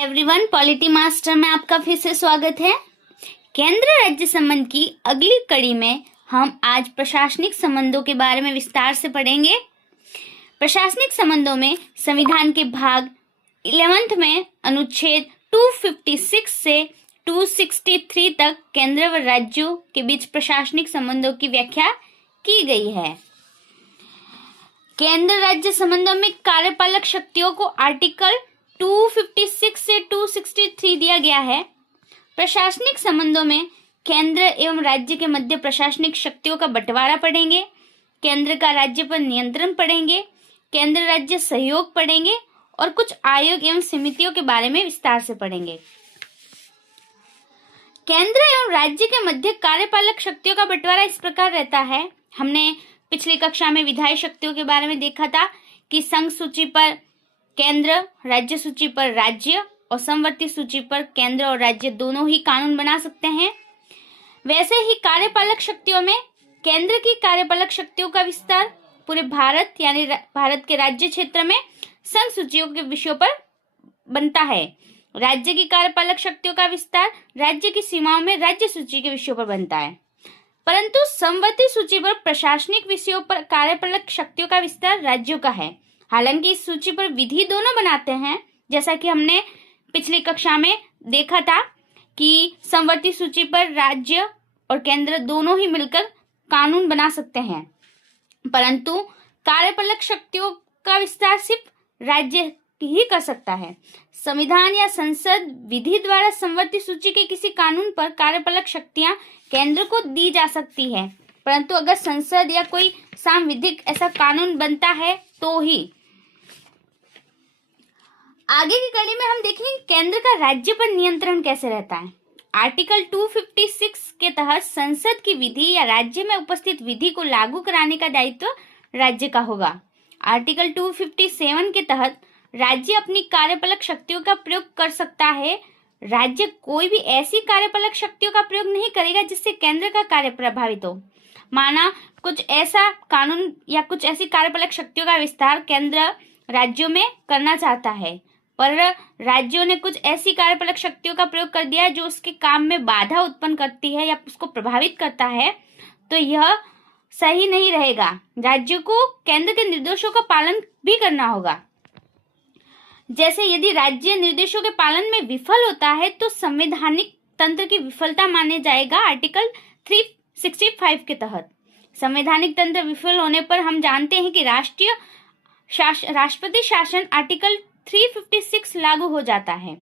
Everyone, polity master में आपका फिर से स्वागत है। केंद्र राज्य संबंध की अगली कड़ी में हम आज प्रशासनिक संबंधों के बारे में विस्तार से पढ़ेंगे। प्रशासनिक संबंधों में संविधान के भाग 11 में अनुच्छेद 256 से 263 तक केंद्र व राज्यों के बीच प्रशासनिक संबंधों की व्याख्या की गई है। केंद्र राज्य संबंधों में कार्यपालक शक्तियों को आर्टिकल 256 से 263 दिया गया है। प्रशासनिक संबंधों में केंद्र एवं राज्य के मध्य प्रशासनिक शक्तियों का बंटवारा पढ़ेंगे, केंद्र का राज्य पर नियंत्रण पढ़ेंगे, केंद्र राज्य सहयोग पढ़ेंगे और कुछ आयोग एवं समितियों के बारे में विस्तार से पढ़ेंगे। केंद्र एवं राज्य के मध्य कार्यपालक शक्तियों का बंटवारा इस प्रकार रहता है। हमने पिछली कक्षा में विधायी शक्तियों के बारे में देखा था कि संघ सूची पर केंद्र, राज्य सूची पर राज्य और समवर्ती सूची पर केंद्र और राज्य दोनों ही कानून बना सकते हैं। वैसे ही कार्यपालक शक्तियों में केंद्र की कार्यपालक शक्तियों का विस्तार पूरे भारत यानी भारत के राज्य क्षेत्र में संघ सूचियों के विषयों पर बनता है। राज्य की कार्यपालक शक्तियों का विस्तार राज्य की सीमाओं में राज्य सूची के विषयों पर बनता है। परंतु समवर्ती सूची पर प्रशासनिक विषयों पर कार्यपालक शक्तियों का विस्तार राज्यों का है। हालांकि इस सूची पर विधि दोनों बनाते हैं, जैसा कि हमने पिछली कक्षा में देखा था कि समवर्ती सूची पर राज्य और केंद्र दोनों ही मिलकर कानून बना सकते हैं, परंतु कार्यपालक शक्तियों का विस्तार सिर्फ राज्य ही कर सकता है। संविधान या संसद विधि द्वारा समवर्ती सूची के किसी कानून पर कार्यपालक शक्तियां केंद्र को दी जा सकती है, परंतु अगर संसद या कोई सांविधिक ऐसा कानून बनता है तो ही। आगे की कड़ी में हम देखेंगे केंद्र का राज्य पर नियंत्रण कैसे रहता है। आर्टिकल 256 के तहत संसद की विधि या राज्य में उपस्थित विधि को लागू कराने का दायित्व राज्य का होगा। आर्टिकल 257 के तहत राज्य अपनी कार्यपालक शक्तियों का प्रयोग कर सकता है। राज्य कोई भी ऐसी कार्यपालक शक्तियों का प्रयोग नहीं करेगा जिससे केंद्र का कार्य प्रभावित हो। माना कुछ ऐसा कानून या कुछ ऐसी कार्यपालक शक्तियों का विस्तार केंद्र राज्यों में करना चाहता है, पर राज्यों ने कुछ ऐसी कार्यपालक शक्तियों का प्रयोग कर दिया जो उसके काम में बाधा उत्पन्न करती है या उसको प्रभावित करता है, तो यह सही नहीं रहेगा। राज्यों को केंद्र के निर्देशों का पालन भी करना होगा। जैसे यदि राज्य निर्देशों के पालन में विफल होता है तो संवैधानिक तंत्र की विफलता माने जाएगा। आर्टिकल 365 के तहत संवैधानिक तंत्र विफल होने पर हम जानते हैं कि राष्ट्रपति शासन आर्टिकल 356 लागू हो जाता है।